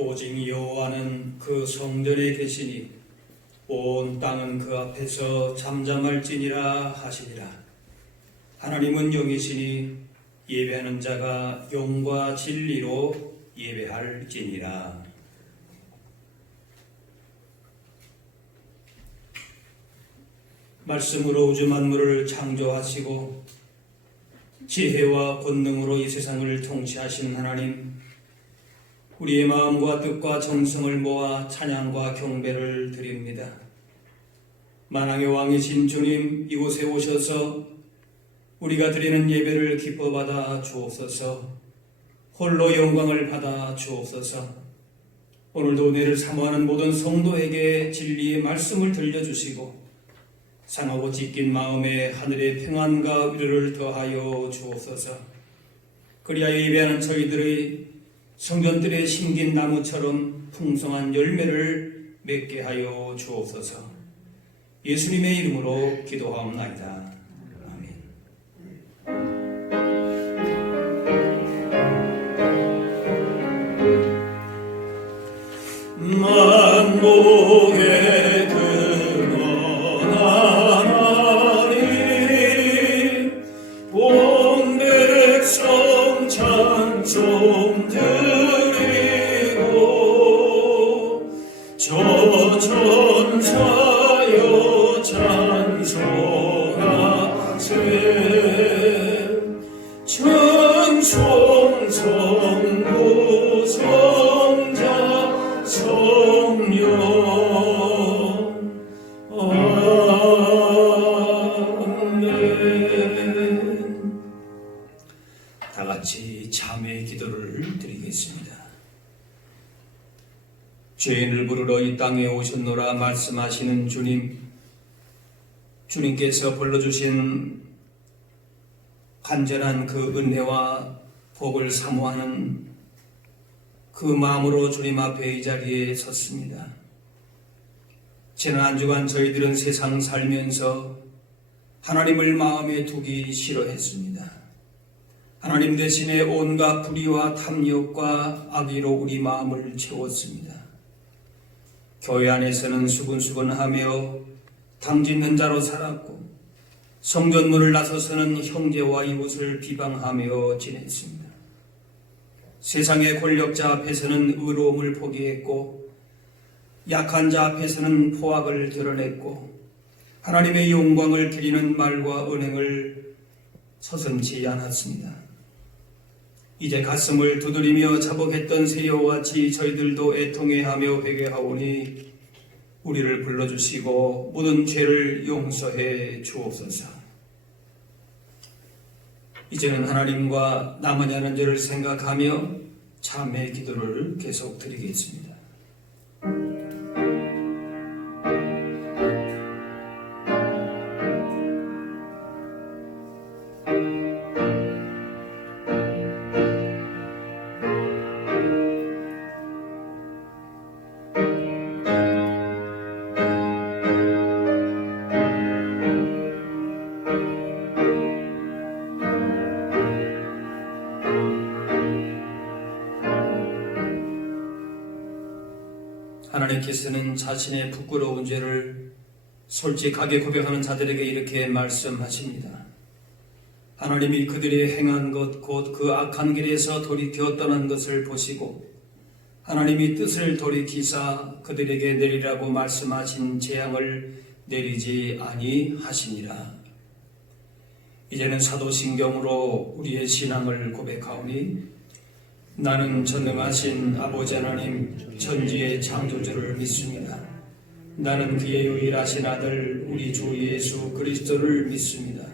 오직 여호와는 그 성전에 계시니 온 땅은 그 앞에서 잠잠할지니라 하시니라. 하나님은 영이시니 예배하는 자가 영과 진리로 예배할지니라. 말씀으로 우주 만물을 창조하시고 지혜와 권능으로 이 세상을 통치하시는 하나님, 우리의 마음과 뜻과 정성을 모아 찬양과 경배를 드립니다. 만왕의 왕이신 주님, 이곳에 오셔서 우리가 드리는 예배를 기뻐 받아 주옵소서. 홀로 영광을 받아 주옵소서. 오늘도 은혜를 사모하는 모든 성도에게 진리의 말씀을 들려주시고 상하고 찢긴 마음에 하늘의 평안과 위로를 더하여 주옵소서. 그리하여 예배하는 저희들의 성전들에 심긴 나무처럼 풍성한 열매를 맺게 하여 주옵소서. 예수님의 이름으로 기도하옵나이다. 아멘. 만복의 근원 하나님, 온 백성 찬송 드리고 저 천사여 찬송하세. 찬송 성부 성자 성령 아멘. 다같이 참회의 기도를 드리겠습니다. 죄인을 부르러 이 땅에 오셨노라 말씀하시는 주님, 주님께서 불러주신 간절한 그 은혜와 복을 사모하는 그 마음으로 주님 앞에 이 자리에 섰습니다. 지난 한 주간 저희들은 세상 살면서 하나님을 마음에 두기 싫어했습니다. 하나님 대신에 온갖 불의와 탐욕과 악의로 우리 마음을 채웠습니다. 교회 안에서는 수근수근하며 당짓는 자로 살았고 성전문을 나서서는 형제와 이웃을 비방하며 지냈습니다. 세상의 권력자 앞에서는 의로움을 포기했고 약한 자 앞에서는 포악을 드러냈고 하나님의 영광을 기리는 말과 언행을 서슴지 않았습니다. 이제 가슴을 두드리며 자복했던 새여와 같이 저희들도 애통해하며 회개하오니 우리를 불러주시고 모든 죄를 용서해 주옵소서. 이제는 하나님과 남은 하는 죄를 생각하며 참회 기도를 계속 드리겠습니다. 하나님께서는 자신의 부끄러운 죄를 솔직하게 고백하는 자들에게 이렇게 말씀하십니다. 하나님이 그들이 행한 것 곧 그 악한 길에서 돌이켜 떠난 것을 보시고 하나님이 뜻을 돌이키사 그들에게 내리라고 말씀하신 재앙을 내리지 아니하시니라. 이제는 사도신경으로 우리의 신앙을 고백하오니 나는 전능하신 아버지 하나님 천지의 창조주를 믿습니다. 나는 그의 유일하신 아들 우리 주 예수 그리스도를 믿습니다.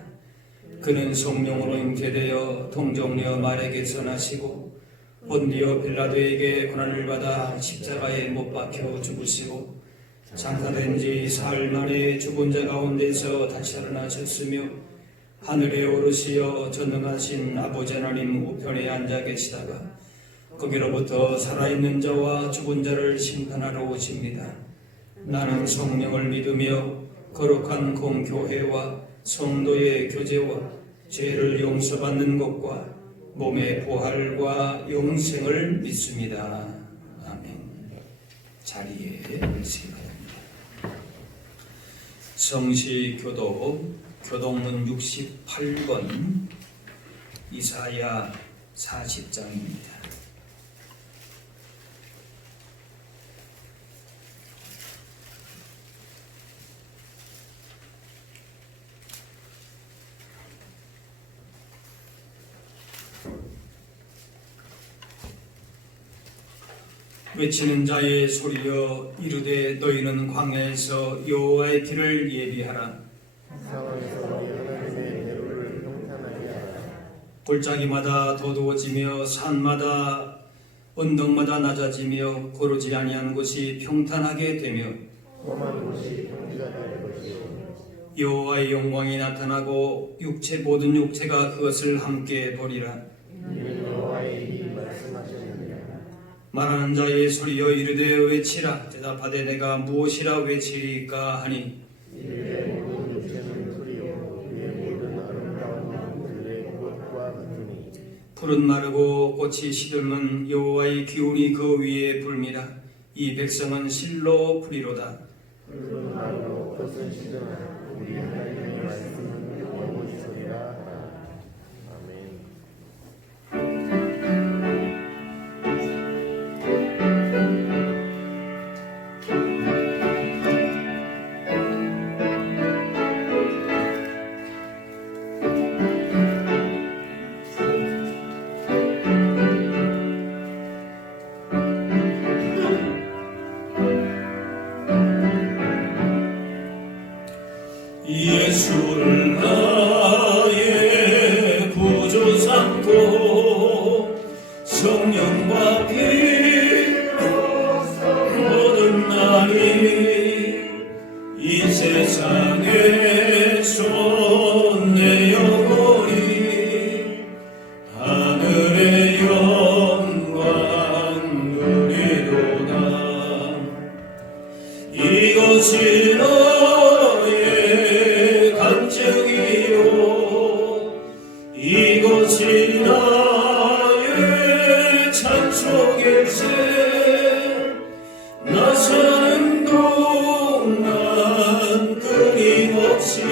그는 성령으로 잉태되어 동정녀 마리아에게서 나시고 본디오 빌라도에게 고난을 받아 십자가에 못 박혀 죽으시고 장사된 지 사흘 만에 죽은 자 가운데서 다시 살아나셨으며 하늘에 오르시어 전능하신 아버지 하나님 우편에 앉아 계시다가 거기로부터 살아있는 자와 죽은 자를 심판하러 오십니다. 나는 성령을 믿으며 거룩한 공교회와 성도의 교제와 죄를 용서받는 것과 몸의 부활과 영생을 믿습니다. 아멘. 자리에 앉으시기 바랍니다. 성시교독 교독문 68권 이사야 40장입니다. 외치는 자의 소리여 이르되 너희는 광야에서 여호와의 길을 예비하라. 상황에서 우리 하나님의 대로를 평탄하게 하라. 골짜기마다 더더워지며 산마다 언덕마다 낮아지며 고르지 아니한 곳이 평탄하게 되며 험한 곳이 평지가 될 것이요 여호와의 영광이 나타나고 모든 육체가 그것을 함께 보리라. 이는 여호와의 입이 말씀하셨느니라. 말하는 자의 소리여 이르되 외치라. 대답하되 내가 무엇이라 외치리까 하니 이르되 모든 육체는 소리요 그의 모든 아름다움은 들의 꽃과 같으니 풀은 마르고 꽃이 시들면 여호와의 기운이 그 위에 불미라. 이 백성은 실로 풀이로다. 푸른 나무로 꽃은 시드나 우리 하나님의 말씀은 영원히 소리라 하라. 아멘. 예수를 나의 구주 삼고 성령과 피로 모든 날이 이 세상에서 내 영혼이 하늘의 영광 누리도다. 이것이 이것이 나의 찬송일세. 나 사는 동안 끊임없이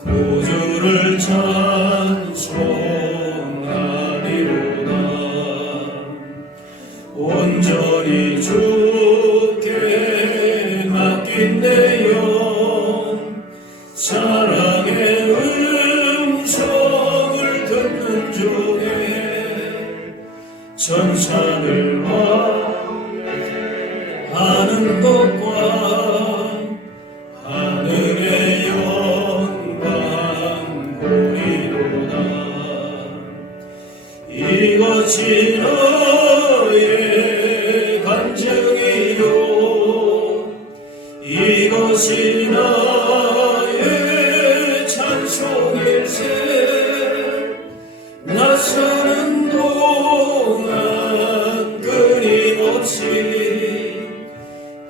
구주를 찬송하리로다. 온전히 주께 맡긴 내 영 사랑의 음성을 듣는 중에 천사들 왕래하는 것과 하늘의 영광 보리로다. 이것이 너의 간증이요 이것이 나의 찬송일세. 나 사는 동안 끊임없이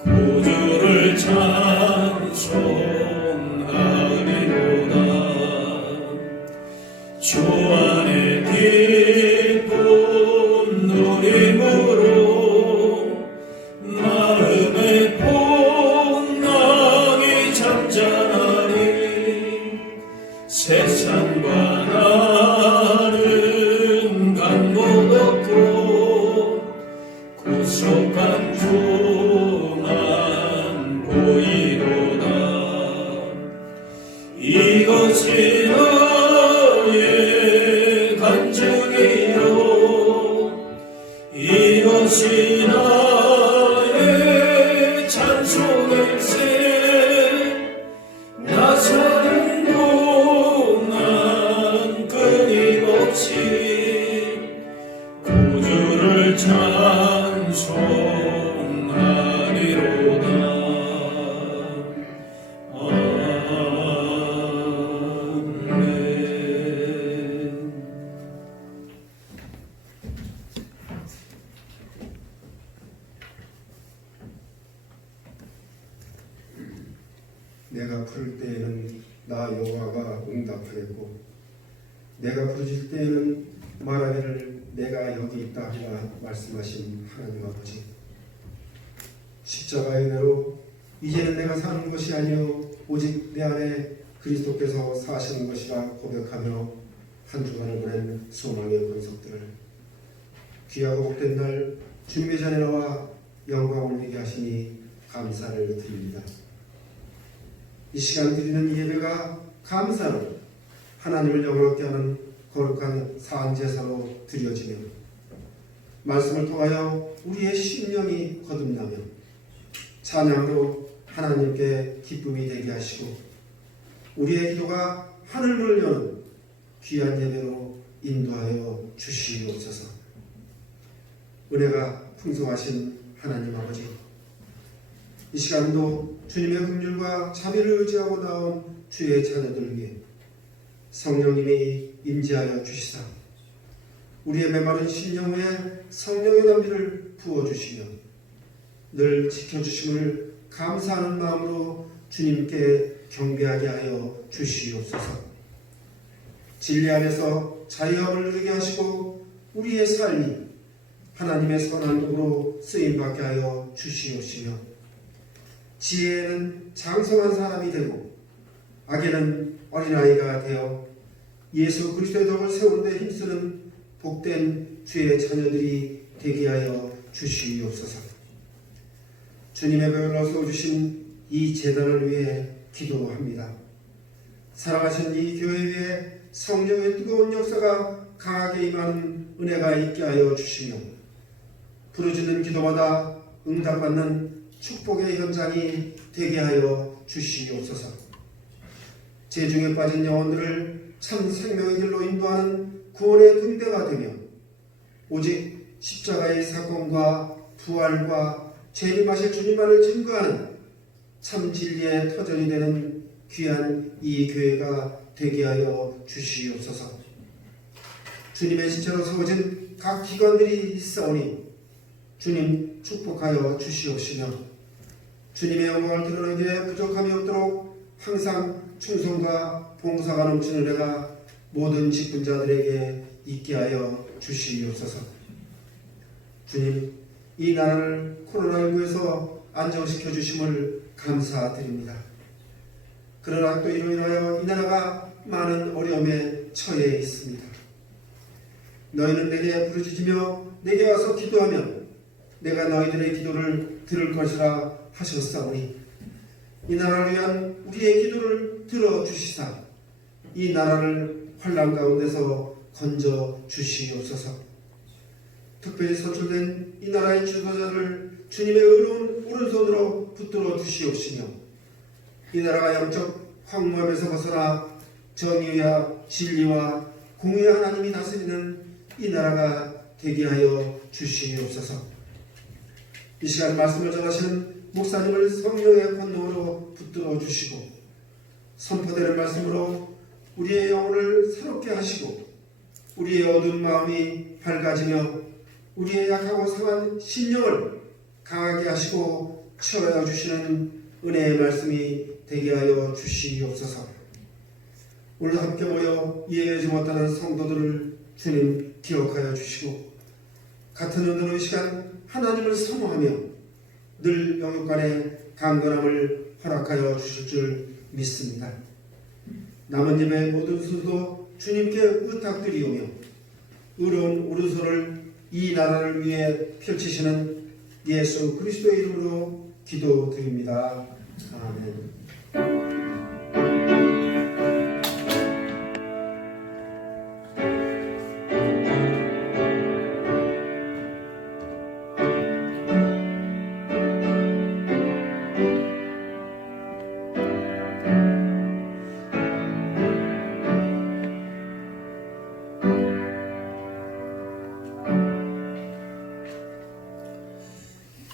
구주를 찬송하리로다. 주 안에 기쁨 누림으로 마음의 풍랑이 잠잠하리. 세상과 나는 간 곳 없고 구속한 주만 보이로다. 이것이 너의 간증이요 이것이 나의 찬송일세. 나 사는 동안 끊임없이 구주를 찬송하리로다. 아멘. 내가 부를 때에는 나 여호와가 응답하였고 내가 부르실 때에는 말하기를 내가 여기 있다 하라 말씀하신 하나님 아버지, 십자가의 은혜로 이제는 내가 사는 것이 아니요 오직 내 안에 그리스도께서 사시는 것이라 고백하며 한 주간을 보낸 소망의 권속들을 귀하고 복된 날 주님의 전에 나와 영광을 누리게 하시니 감사를 드립니다. 이 시간 드리는 이 예배가 감사로 하나님을 영광롭게 하는 거룩한 사안제사로 드려지며 말씀을 통하여 우리의 심령이 거듭나며 찬양으로 하나님께 기쁨이 되게 하시고 우리의 기도가 하늘을 여는 귀한 예배로 인도하여 주시옵소서. 은혜가 풍성하신 하나님 아버지, 이 시간도 주님의 긍휼과 자비를 의지하고 나온 주의 자녀들 위해 성령님이 임재하여 주시사 우리의 메마른 심령 위에 성령의 담비를 부어주시며 늘 지켜주심을 감사하는 마음으로 주님께 경배하게 하여 주시옵소서. 진리 안에서 자유함을 누리게 하시고 우리의 삶이 하나님의 선한 도구로 쓰임받게 하여 주시옵시며 지혜에는 장성한 사람이 되고 악에는 어린아이가 되어 예수 그리스도의 덕을 세우는 데 힘쓰는 복된 주의 자녀들이 되게 하여 주시옵소서. 주님의 별로 세워주신 이 재단을 위해 기도합니다. 사랑하신 이 교회 위에 성령의 뜨거운 역사가 강하게 임하는 은혜가 있게 하여 주시며 부르짖는 기도마다 응답받는 축복의 현장이 되게 하여 주시옵소서. 재중에 빠진 영혼들을 참 생명의 길로 인도하는 구원의 등대가 되며 오직 십자가의 사건과 부활과 재림하실 주님만을 증거하는 참 진리의 터전이 되는 귀한 이 교회가 되게 하여 주시옵소서. 주님의 지체로 세워진 각 기관들이 있사오니 주님 축복하여 주시옵시며 주님의 영광을 드러내기에 부족함이 없도록 항상 충성과 봉사가 넘치는 은혜가 모든 직분자들에게 있게 하여 주시옵소서. 주님, 이 나라를 코로나19에서 안정시켜 주심을 감사드립니다. 그러나 또 이로 인하여 이 나라가 많은 어려움에 처해 있습니다. 너희는 내게 부르짖으며 내게 와서 기도하면 내가 너희들의 기도를 들을 것이라 하셨사오니 이 나라를 위한 우리의 기도를 들어주시사 이 나라를 환난 가운데서 건져 주시옵소서. 특별히 선출된 이 나라의 지도자를 주님의 의로운 오른손으로 붙들어 주시옵시며 이 나라가 영적 황무함에서 벗어나 정의와 진리와 공의의 하나님이 다스리는 이 나라가 되게 하여 주시옵소서. 이 시간 말씀을 전하시는 목사님을 성령의 권능으로 붙들어 주시고 선포되는 말씀으로 우리의 영혼을 새롭게 하시고 우리의 어두운 마음이 밝아지며 우리의 약하고 상한 심령을 강하게 하시고 채워주시는 은혜의 말씀이 되게 하여 주시옵소서. 오늘 함께 모여 예배하지 못하는 성도들을 주님 기억하여 주시고 같은 은혜로 이 시간 하나님을 사모하며 늘 영육간의 강건함을 허락하여 주실 줄 믿습니다. 남은 예배 모든 순도 주님께 의탁드리오며 의로운 오른손을 이 나라를 위해 펼치시는 예수 그리스도의 이름으로 기도드립니다. 아멘.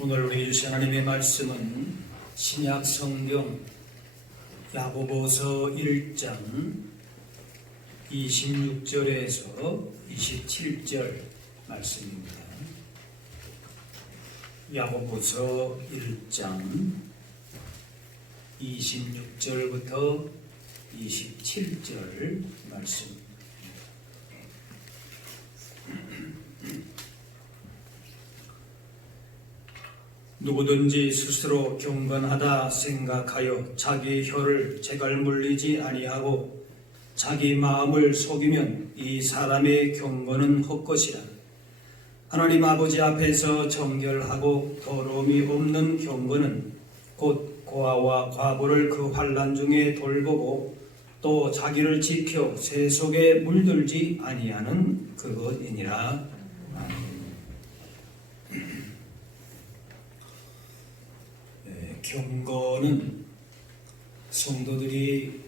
오늘 우리 주신 하나님의 말씀은 신약 성경 야고보서 1장 26절에서 27절 말씀입니다. 야고보서 1장 26절부터 27절 말씀. 누구든지 스스로 경건하다 생각하여 자기 혀를 제갈 물리지 아니하고 자기 마음을 속이면 이 사람의 경건은 헛것이라. 하나님 아버지 앞에서 정결하고 더러움이 없는 경건은 곧 고아와 과부를 그 환난 중에 돌보고 또 자기를 지켜 새 속에 물들지 아니하는 그것이니라. 경건은 성도들이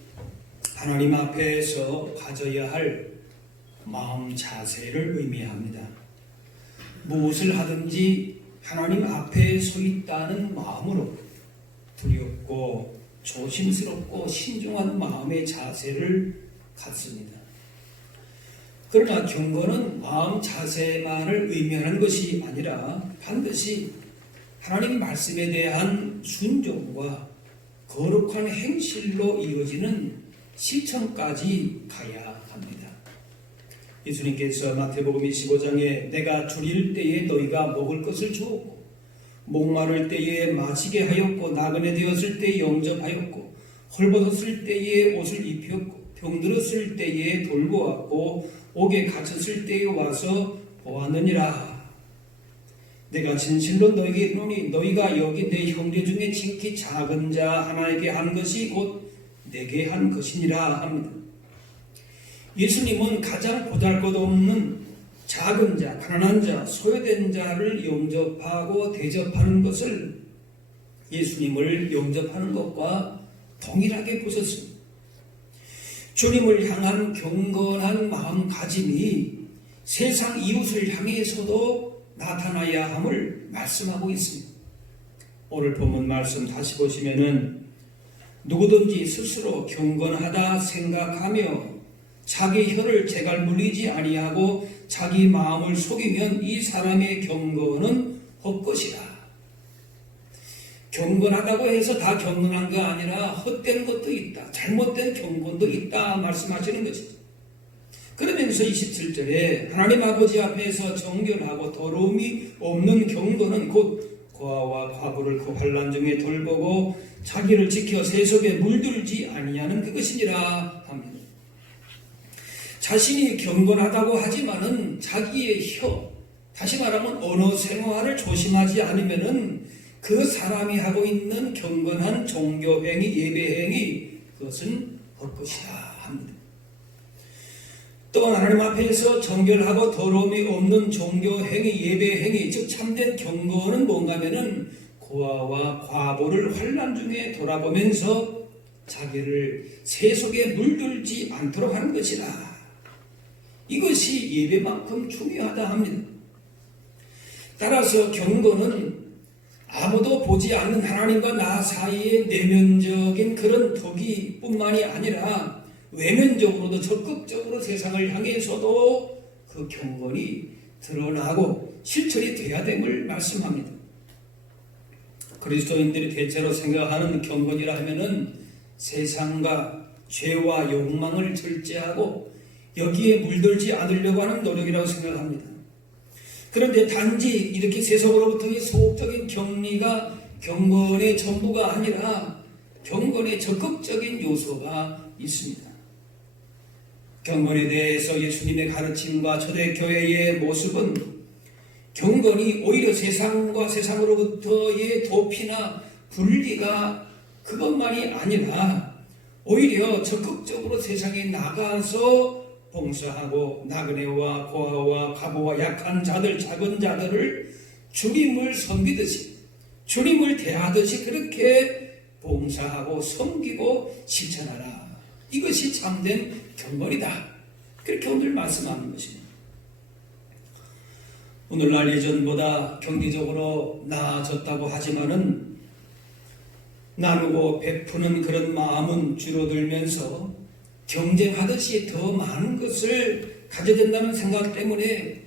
하나님 앞에서 가져야 할 마음 자세를 의미합니다. 무엇을 하든지 하나님 앞에 서 있다는 마음으로 두렵고 조심스럽고 신중한 마음의 자세를 갖습니다. 그러나 경건은 마음 자세만을 의미하는 것이 아니라 반드시 하나님 말씀에 대한 순종과 거룩한 행실로 이어지는 실천까지 가야 합니다. 예수님께서 마태복음 25장에 내가 줄일 때에 너희가 먹을 것을 주었고 목마를 때에 마시게 하였고 나그네 되었을 때에 영접하였고 헐벗었을 때에 옷을 입혔고 병들었을 때에 돌보았고 옥에 갇혔을 때에 와서 보았느니라. 내가 진실로 너희에게 이르노니 너희가 여기 내 형제 중에 지극히 작은 자 하나에게 한 것이 곧 내게 한 것이니라 합니다. 예수님은 가장 보잘것없는 작은 자, 가난한 자, 소외된 자를 영접하고 대접하는 것을 예수님을 영접하는 것과 동일하게 보셨습니다. 주님을 향한 경건한 마음가짐이 세상 이웃을 향해서도 나타나야 함을 말씀하고 있습니다. 오늘 본문 말씀 다시 보시면은 누구든지 스스로 경건하다 생각하며 자기 혀를 제갈 물리지 아니하고 자기 마음을 속이면 이 사람의 경건은 헛것이라. 경건하다고 해서 다 경건한 거 아니라 헛된 것도 있다. 잘못된 경건도 있다 말씀하시는 것이죠. 그러면서 27절에 하나님 아버지 앞에서 정결하고 더러움이 없는 경건은 곧 고아와 과부를 그 환난 중에 돌보고 자기를 지켜 새 속에 물들지 아니하는 그것이니라 합니다. 자신이 경건하다고 하지만은 자기의 혀, 다시 말하면 언어 생활을 조심하지 않으면은 그 사람이 하고 있는 경건한 종교행위, 예배행위, 그것은 헛것이다 합니다. 또한 하나님 앞에서 정결하고 더러움이 없는 종교행위, 예배행위, 즉 참된 경건은 뭔가 하면은 고아와 과부를 환난 중에 돌아보면서 자기를 새 속에 물들지 않도록 하는 것이라. 이것이 예배만큼 중요하다 합니다. 따라서 경건은 아무도 보지 않는 하나님과 나 사이의 내면적인 그런 덕이 뿐만이 아니라 외면적으로도 적극적으로 세상을 향해서도 그 경건이 드러나고 실천이 돼야 됨을 말씀합니다. 그리스도인들이 대체로 생각하는 경건이라 하면은 세상과 죄와 욕망을 절제하고 여기에 물들지 않으려고 하는 노력이라고 생각합니다. 그런데 단지 이렇게 세속으로부터의 소극적인 격리가 경건의 전부가 아니라 경건의 적극적인 요소가 있습니다. 경건에 대해서 예수님의 가르침과 초대교회의 모습은 경건이 오히려 세상과 세상으로부터의 도피나 분리가 그것만이 아니라 오히려 적극적으로 세상에 나가서 봉사하고 나그네와 고아와 과부와 약한 자들, 작은 자들을 주님을 섬기듯이 주님을 대하듯이 그렇게 봉사하고 섬기고 실천하라. 이것이 참된 경건이다. 그렇게 오늘 말씀하는 것입니다. 오늘날 예전보다 경제적으로 나아졌다고 하지만은 나누고 베푸는 그런 마음은 줄어들면서 경쟁하듯이 더 많은 것을 가져야 된다는 생각 때문에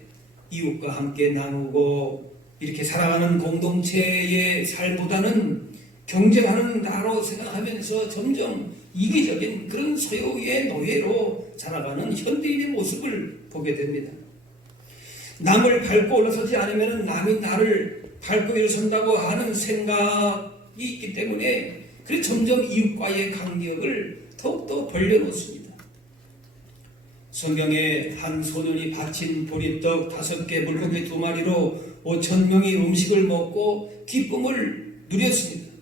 이웃과 함께 나누고 이렇게 살아가는 공동체의 삶보다는 경쟁하는 나로 생각하면서 점점 이기적인 그런 소유의 노예로 자라가는 현대인의 모습을 보게 됩니다. 남을 밟고 올라서지 않으면 남이 나를 밟고 일어선다고 하는 생각이 있기 때문에 그래서 점점 이웃과의 간격을 더욱더 벌려놓습니다. 성경에 한 소년이 바친 보리떡 5개 물고기 2마리로 5,000명이 음식을 먹고 기쁨을 누렸습니다.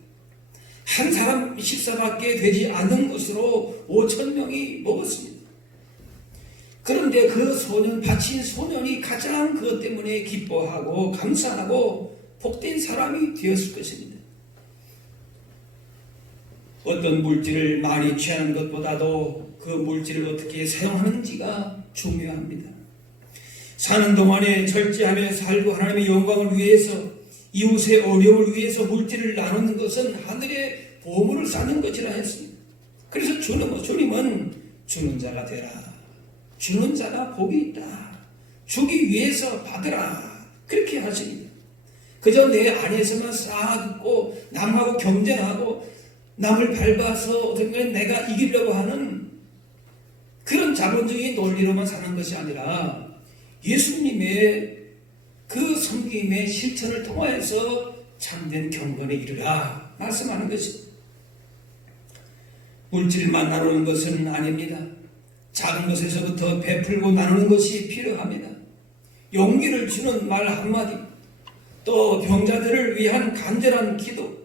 한 사람 식사밖에 되지 않는 것으로 5,000명이 먹었습니다. 그런데 그 소년, 바친 소년이 가장 그것 때문에 기뻐하고 감사하고 복된 사람이 되었을 것입니다. 어떤 물질을 많이 취하는 것보다도 그 물질을 어떻게 사용하는지가 중요합니다. 사는 동안에 절제하며 살고 하나님의 영광을 위해서, 이웃의 어려움을 위해서 물질을 나누는 것은 하늘의 보물을 쌓는 것이라 했습니다. 그래서 주님은 주는 자가 되라. 주는 자가 복이 있다. 주기 위해서 받으라. 그렇게 하십니다. 그저 내 안에서만 쌓아두고 남하고 경쟁하고 남을 밟아서 어떻게 내가 이기려고 하는 그런 자본주의 논리로만 사는 것이 아니라 예수님의 그 섬김의 실천을 통하여서 참된 경건에 이르라 말씀하는 것입니다. 물질만 나누는 것은 아닙니다. 작은 것에서부터 베풀고 나누는 것이 필요합니다. 용기를 주는 말 한마디, 또 병자들을 위한 간절한 기도,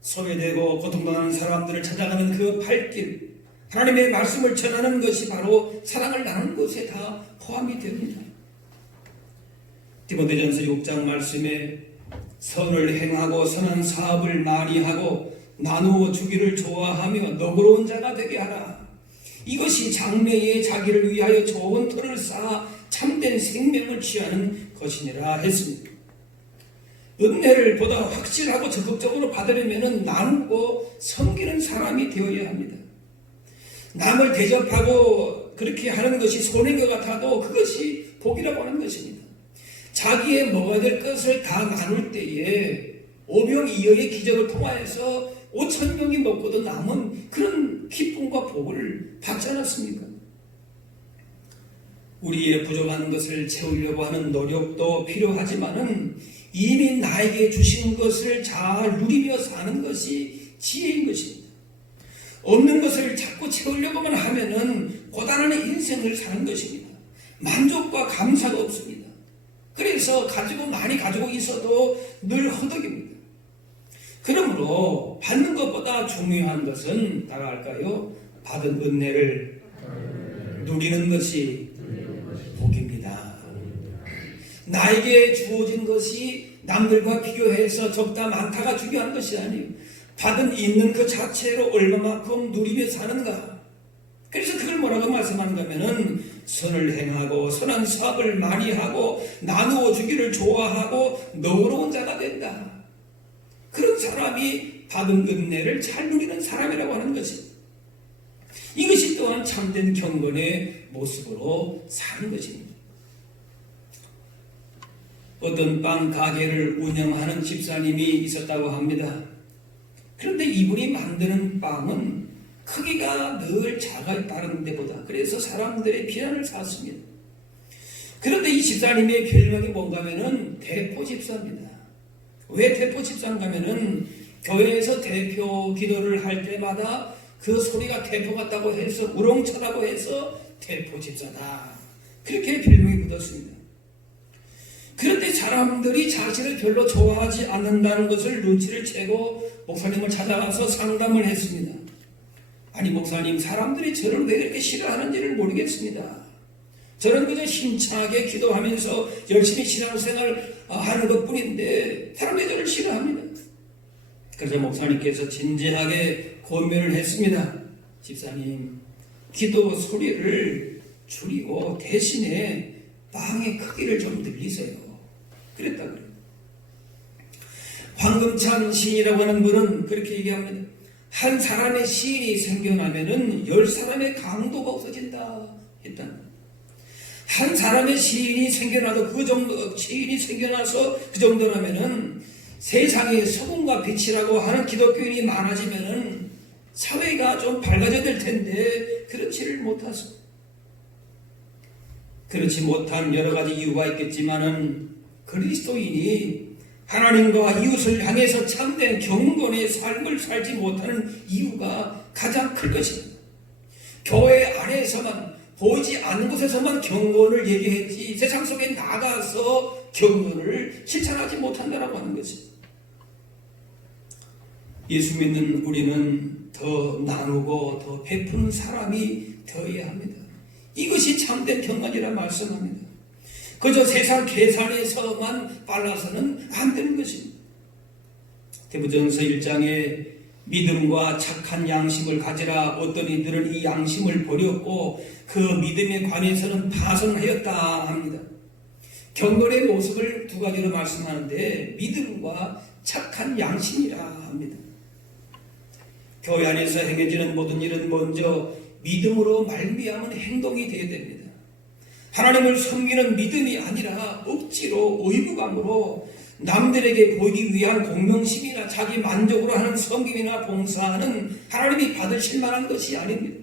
소외되고 고통당하는 사람들을 찾아가는 그 발길, 하나님의 말씀을 전하는 것이 바로 사랑을 나누는 것에 다 포함이 됩니다. 디모데전서 6장 말씀에 선을 행하고 선한 사업을 많이 하고 나누어 주기를 좋아하며 너그러운 자가 되게 하라. 이것이 장래에 자기를 위하여 좋은 터를 쌓아 참된 생명을 취하는 것이니라 했습니다. 은혜를 보다 확실하고 적극적으로 받으려면 나누고 섬기는 사람이 되어야 합니다. 남을 대접하고 그렇게 하는 것이 손해인 것 같아도 그것이 복이라고 하는 것입니다. 자기의 먹어야 될 것을 다 나눌 때에 오병이어의 기적을 통하여서 5,000명이 먹고도 남은 그런 기쁨과 복을 받지 않았습니까? 우리의 부족한 것을 채우려고 하는 노력도 필요하지만은 이미 나에게 주신 것을 잘 누리며 사는 것이 지혜인 것입니다. 없는 것을 자꾸 채우려고만 하면은 고단한 인생을 사는 것입니다. 만족과 감사가 없습니다. 그래서 많이 가지고 있어도 늘 허덕입니다. 그러므로 받는 것보다 중요한 것은 따라할까요? 받은 은혜를 누리는 것이 복입니다. 나에게 주어진 것이 남들과 비교해서 적다 많다가 중요한 것이 아니에요. 받은 있는 그 자체로 얼마만큼 누리며 사는가. 그래서 그걸 뭐라고 말씀하는가 하면은 선을 행하고 선한 사업을 많이 하고 나누어 주기를 좋아하고 너그러운 자가 된다. 그런 사람이 받은 은혜를 잘 누리는 사람이라고 하는 것입니다. 이것이 또한 참된 경건의 모습으로 사는 것입니다. 어떤 빵 가게를 운영하는 집사님이 있었다고 합니다. 그런데 이분이 만드는 빵은 크기가 늘 작아요, 다른 데보다. 그래서 사람들의 비난을 샀습니다. 그런데 이 집사님의 별명이 뭔가 하면은 대포 집사입니다. 왜 대포 집사인가 하면은 교회에서 대표 기도를 할 때마다 그 소리가 대포 같다고 해서 우렁차다고 해서 대포 집사다. 그렇게 별명이 붙었습니다. 그런데 사람들이 자신을 별로 좋아하지 않는다는 것을 눈치를 채고 목사님을 찾아가서 상담을 했습니다. 아니 목사님, 사람들이 저를 왜 그렇게 싫어하는지를 모르겠습니다. 저는 그저 힘차게 기도하면서 열심히 신앙생활 하는 것뿐인데 사람들이 저를 싫어합니다. 그래서 목사님께서 진지하게 권면을 했습니다. 집사님, 기도 소리를 줄이고 대신에 빵의 크기를 좀 늘리세요. 그랬다 그래요. 황금찬 시인이라고 하는 분은 그렇게 얘기합니다. 한 사람의 시인이 생겨나면은 10사람의 강도가 없어진다 했다는 거예요. 한 사람의 시인이 생겨나도 그 정도, 시인이 생겨나서 그 정도라면은 세상에 소금과 빛이라고 하는 기독교인이 많아지면은 사회가 좀 밝아져야 될 텐데 그렇지를 못하소. 그렇지 못한 여러 가지 이유가 있겠지만은 그리스도인이 하나님과 이웃을 향해서 참된 경건의 삶을 살지 못하는 이유가 가장 클 것입니다. 교회 안에서만, 보이지 않는 곳에서만 경건을 얘기했지 세상 속에 나가서 경건을 실천하지 못한다라고 하는 것입니다. 예수 믿는 우리는 더 나누고 더 베푸는 사람이 되어야 합니다. 이것이 참된 경건이라 말씀합니다. 그저 세상 계산에서만 빨라서는 안 되는 것입니다. 디모데전서 1장에 믿음과 착한 양심을 가지라. 어떤 이들은 이 양심을 버렸고 그 믿음에 관해서는 파선하였다 합니다. 경건의 모습을 두 가지로 말씀하는데 믿음과 착한 양심이라 합니다. 교회 안에서 행해지는 모든 일은 먼저 믿음으로 말미암은 행동이 되어야 됩니다. 하나님을 섬기는 믿음이 아니라 억지로 의무감으로 남들에게 보이기 위한 공명심이나 자기 만족으로 하는 섬김이나 봉사는 하나님이 받으실 만한 것이 아닙니다.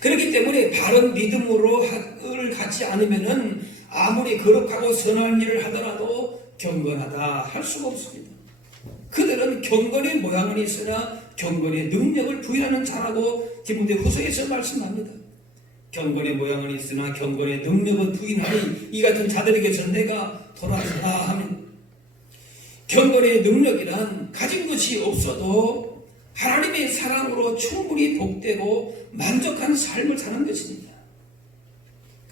그렇기 때문에 바른 믿음으로 을 갖지 않으면은 아무리 거룩하고 선한 일을 하더라도 경건하다 할 수가 없습니다. 그들은 경건의 모양은 있으나 경건의 능력을 부인하는 자라고 디모데후서에서 말씀합니다. 경건의 모양은 있으나 경건의 능력은 부인하니 이 같은 자들에게서 내가 돌아서라 하면, 경건의 능력이란 가진 것이 없어도 하나님의 사랑으로 충분히 복되고 만족한 삶을 사는 것입니다.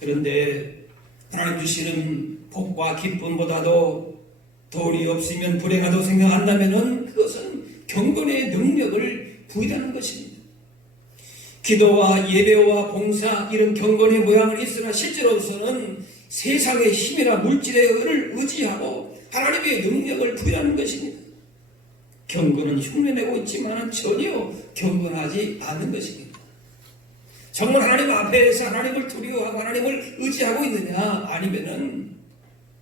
그런데 하나님 주시는 복과 기쁨보다도 돈이 없으면 불행하다고 생각한다면 그것은 경건의 능력을 부인하는 것입니다. 기도와 예배와 봉사 이런 경건의 모양은 있으나 실제로서는 세상의 힘이나 물질의 은을 의지하고 하나님의 능력을 부인하는 것입니다. 경건은 흉내내고 있지만 전혀 경건하지 않는 것입니다. 정말 하나님 앞에서 하나님을 두려워하고 하나님을 의지하고 있느냐, 아니면은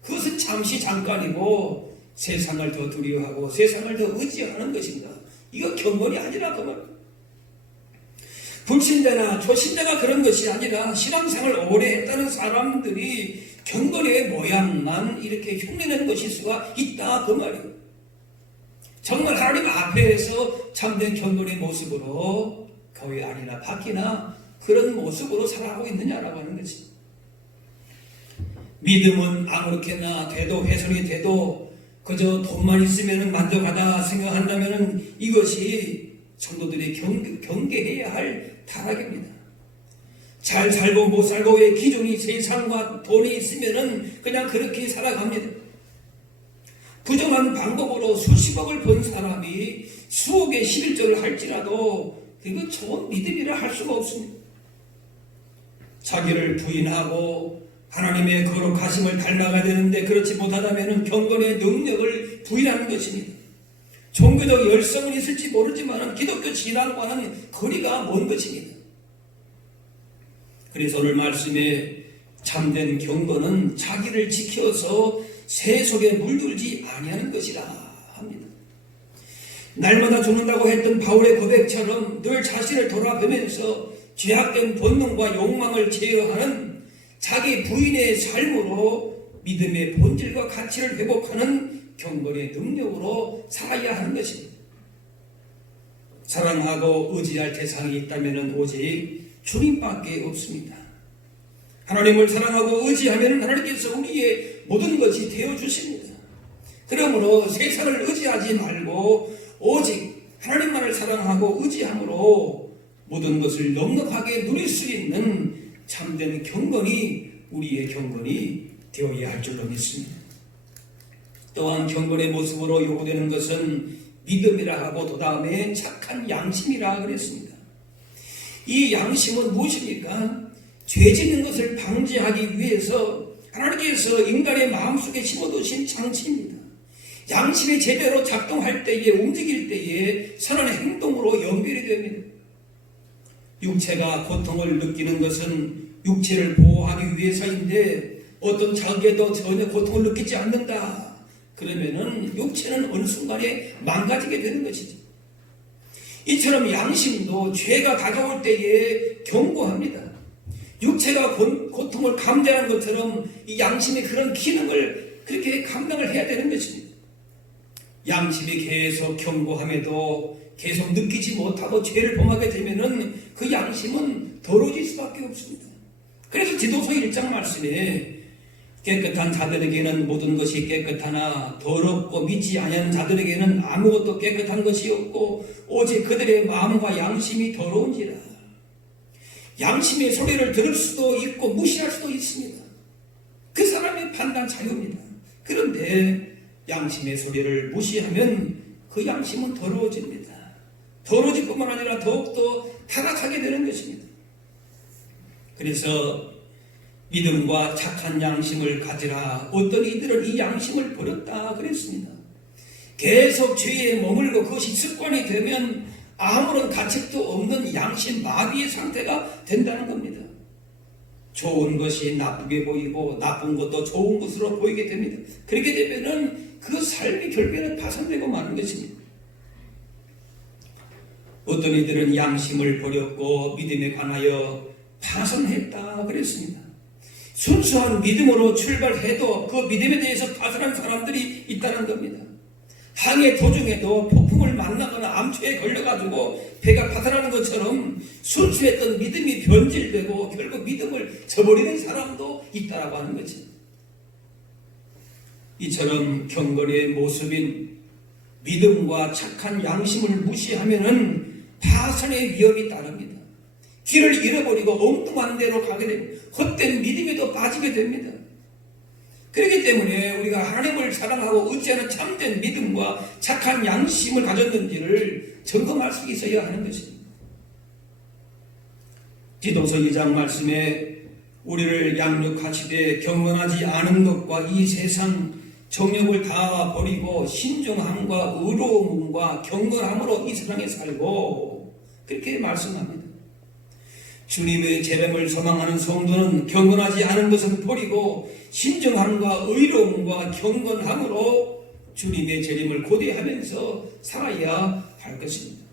그것은 잠시 잠깐이고 세상을 더 두려워하고 세상을 더 의지하는 것인가? 이거 경건이 아니라 그 말. 불신자나 초신자가 그런 것이 아니라 신앙생활을 오래 했다는 사람들이 경건의 모양만 이렇게 흉내내는 것일 수가 있다 그 말이에요. 정말 하나님 앞에서 참된 경건의 모습으로 교회 안이나 밖이나 그런 모습으로 살아가고 있느냐라고 하는 거지. 믿음은 아무렇게나 돼도 훼손이 돼도 그저 돈만 있으면 만족하다 생각한다면 이것이 성도들이 경계해야 할 타락입니다. 잘 살고 못 살고의 기준이 세상과 돈이 있으면 그냥 그렇게 살아갑니다. 부정한 방법으로 수십억을 번 사람이 수억의 11조를 할지라도 그건 좋은 믿음이라 할 수가 없습니다. 자기를 부인하고 하나님의 거룩하심을 닮아가야 되는데 그렇지 못하다면 경건의 능력을 부인하는 것입니다. 종교적 열성은 있을지 모르지만 기독교 신앙과는 거리가 먼 것입니다. 그래서 오늘 말씀에 참된 경건은 자기를 지켜서 새 속에 물들지 아니하는 것이라 합니다. 날마다 죽는다고 했던 바울의 고백처럼 늘 자신을 돌아보면서 죄악된 본능과 욕망을 제어하는 자기 부인의 삶으로 믿음의 본질과 가치를 회복하는 경건의 능력으로 살아야 하는 것입니다. 사랑하고 의지할 대상이 있다면 오직 주님밖에 없습니다. 하나님을 사랑하고 의지하면 하나님께서 우리의 모든 것이 되어주십니다. 그러므로 세상을 의지하지 말고 오직 하나님만을 사랑하고 의지함으로 모든 것을 넉넉하게 누릴 수 있는 참된 경건이 우리의 경건이 되어야 할 줄로 믿습니다. 또한 경건의 모습으로 요구되는 것은 믿음이라 하고 또 다음에 착한 양심이라 그랬습니다. 이 양심은 무엇입니까? 죄 짓는 것을 방지하기 위해서 하나님께서 인간의 마음속에 심어두신 장치입니다. 양심이 제대로 작동할 때에, 움직일 때에 선한 행동으로 연결이 됩니다. 육체가 고통을 느끼는 것은 육체를 보호하기 위해서인데 어떤 자기에도 전혀 고통을 느끼지 않는다. 그러면은 육체는 어느 순간에 망가지게 되는 것이죠. 이처럼 양심도 죄가 다가올 때에 경고합니다. 육체가 고통을 감지하는 것처럼 이 양심이 그런 기능을 그렇게 감당을 해야 되는 것입니다. 양심이 계속 경고함에도 계속 느끼지 못하고 죄를 범하게 되면은 그 양심은 더러워질 수밖에 없습니다. 그래서 지도서 1장 말씀에 깨끗한 자들에게는 모든 것이 깨끗하나 더럽고 믿지 아니하는 자들에게는 아무것도 깨끗한 것이 없고 오직 그들의 마음과 양심이 더러운지라. 양심의 소리를 들을 수도 있고 무시할 수도 있습니다. 그 사람의 판단 자유입니다. 그런데 양심의 소리를 무시하면 그 양심은 더러워집니다. 더러워질 뿐만 아니라 더욱더 타락하게 되는 것입니다. 그래서 믿음과 착한 양심을 가지라. 어떤 이들은 이 양심을 버렸다 그랬습니다. 계속 죄에 머물고 그것이 습관이 되면 아무런 가책도 없는 양심 마비의 상태가 된다는 겁니다. 좋은 것이 나쁘게 보이고 나쁜 것도 좋은 것으로 보이게 됩니다. 그렇게 되면은 그 삶이 결국에는 파손되고 마는 것입니다. 어떤 이들은 양심을 버렸고 믿음에 관하여 파손했다 그랬습니다. 순수한 믿음으로 출발해도 그 믿음에 대해서 파손한 사람들이 있다는 겁니다. 항해 도중에도 폭풍을 만나거나 암초에 걸려가지고 배가 파산하는 것처럼 순수했던 믿음이 변질되고 결국 믿음을 저버리는 사람도 있다라고 하는 거죠. 이처럼 경건의 모습인 믿음과 착한 양심을 무시하면은 파산의 위험이 따릅니다. 길을 잃어버리고 엉뚱한 데로 가게 됩니다. 헛된 믿음에도 빠지게 됩니다. 그렇기 때문에 우리가 하나님을 사랑하고 어찌하는 참된 믿음과 착한 양심을 가졌는지를 점검할 수 있어야 하는 것입니다. 지도서 2장 말씀에 우리를 양육하시되 경건하지 않은 것과 이 세상 정욕을 다 버리고 신중함과 의로움과 경건함으로 이 세상에 살고 그렇게 말씀합니다. 주님의 재림을 소망하는 성도는 경건하지 않은 것은 버리고 신중함과 의로움과 경건함으로 주님의 재림을 고대하면서 살아야 할 것입니다.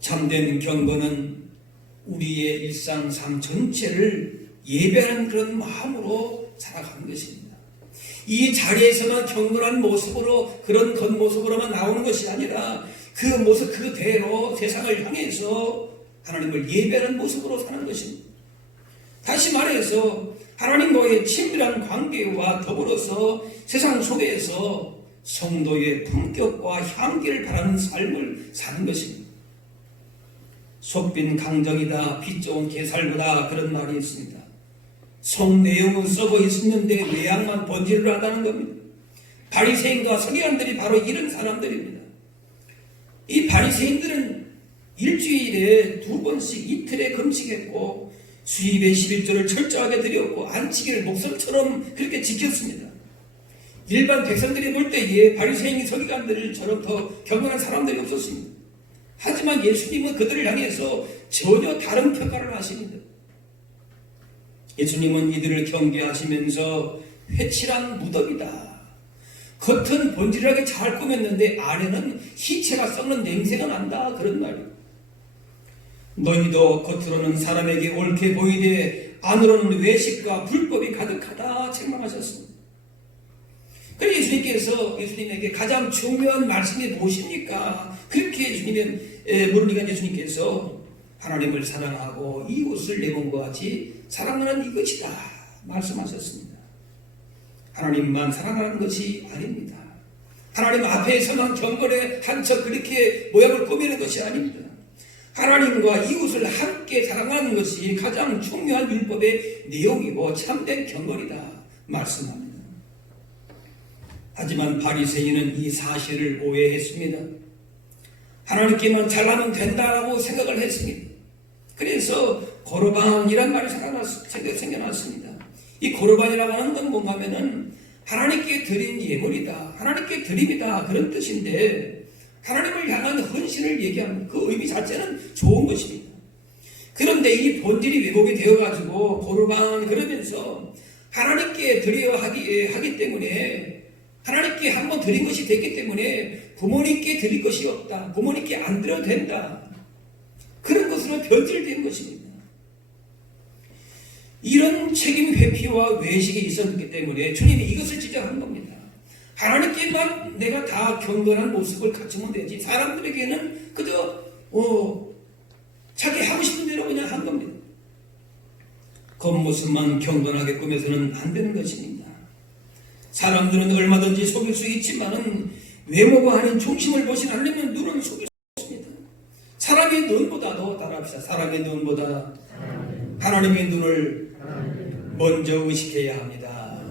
참된 경건은 우리의 일상 삶 전체를 예배하는 그런 마음으로 살아가는 것입니다. 이 자리에서만 경건한 모습으로 그런 겉모습으로만 나오는 것이 아니라 그 모습 그대로 세상을 향해서 하나님을 예배하는 모습으로 사는 것입니다. 다시 말해서 하나님과의 친밀한 관계와 더불어서 세상 속에서 성도의 품격과 향기를 바라는 삶을 사는 것입니다. 속빈 강정이다 빛 좋은 게살보다 그런 말이 있습니다. 속 내용은 썩어 있었는데 외양만 번지를 하다는 겁니다. 바리새인과 서기관들이 바로 이런 사람들입니다. 이 바리새인들은 일주일에 2번씩 이틀에 금식했고 수입의 11조를 철저하게 드렸고 안치기를 목숨처럼 그렇게 지켰습니다. 일반 백성들이 볼 때에 바리새인 서기관들처럼 더 경건한 사람들이 없었습니다. 하지만 예수님은 그들을 향해서 전혀 다른 평가를 하십니다. 예수님은 이들을 경계하시면서 회칠한 무덤이다. 겉은 번지르하게 잘 꾸몄는데 안에는 희채가 썩는 냄새가 난다. 그런 말이에요. 너희도 겉으로는 사람에게 옳게 보이되 안으로는 외식과 불법이 가득하다 책망하셨습니다. 그래서 예수님에게 가장 중요한 말씀이 무엇입니까? 그렇게 예수님의 물으니까 예수님께서 하나님을 사랑하고 이웃을 내 몸과 같이 사랑하는 이것이다 말씀하셨습니다. 하나님만 사랑하는 것이 아닙니다. 하나님 앞에서만 경건에 한척 그렇게 모양을 꾸미는 것이 아닙니다. 하나님과 이웃을 함께 사랑하는 것이 가장 중요한 율법의 내용이고 참된 경건이다 말씀합니다. 하지만 바리새인은 이 사실을 오해했습니다. 하나님께만 잘하면 된다라고 생각을 했습니다. 그래서 고르반이란 말이 생겨났습니다. 이 고르반이라고 하는 건 뭔가 하면은 하나님께 드린 예물이다, 하나님께 드림이다 그런 뜻인데 하나님을 향한 헌신을 얘기하는 그 의미 자체는 좋은 것입니다. 그런데 이 본질이 왜곡이 되어가지고 고르반 그러면서 하나님께 드려야 하기 때문에 하나님께 한번 드린 것이 됐기 때문에 부모님께 드릴 것이 없다, 부모님께 안 드려도 된다, 그런 것으로 변질된 것입니다. 이런 책임 회피와 외식이 있었기 때문에 주님이 이것을 지적한 겁니다. 하나님께만 내가 다 경건한 모습을 갖추면 되지 사람들에게는 그저 자기 하고 싶은 대로 그냥 한 겁니다. 겉모습만 경건하게 꾸며서는 안 되는 것입니다. 사람들은 얼마든지 속일 수 있지만은 외모가 아닌 중심을 보신 하나님은 눈은 속일 수 없습니다. 사람의 눈보다도 따라합시다. 사람의 눈보다 하나님의 눈을 먼저 의식해야 합니다.